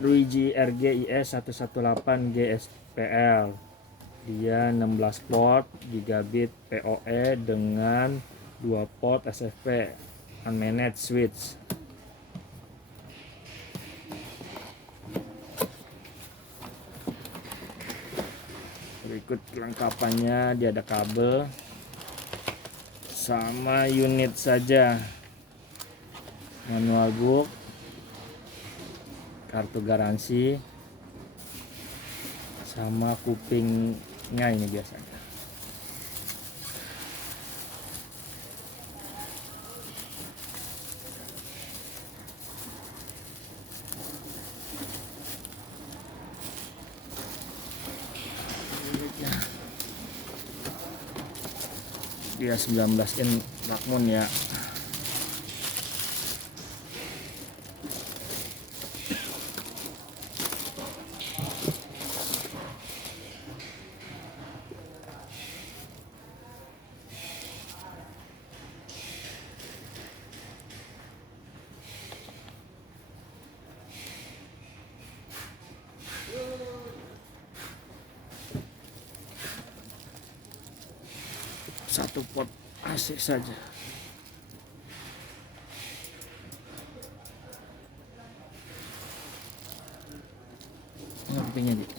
Luigi RGIS 118 GSPL. Dia 16 port gigabit PoE dengan 2 port SFP unmanaged switch. Berikut kelengkapannya, dia ada kabel sama unit saja, manual book, kartu garansi, sama kupingnya ini biasanya. Dia 19 in Lakmun ya. Satu port AC saja. Ini kupingnya, Dik.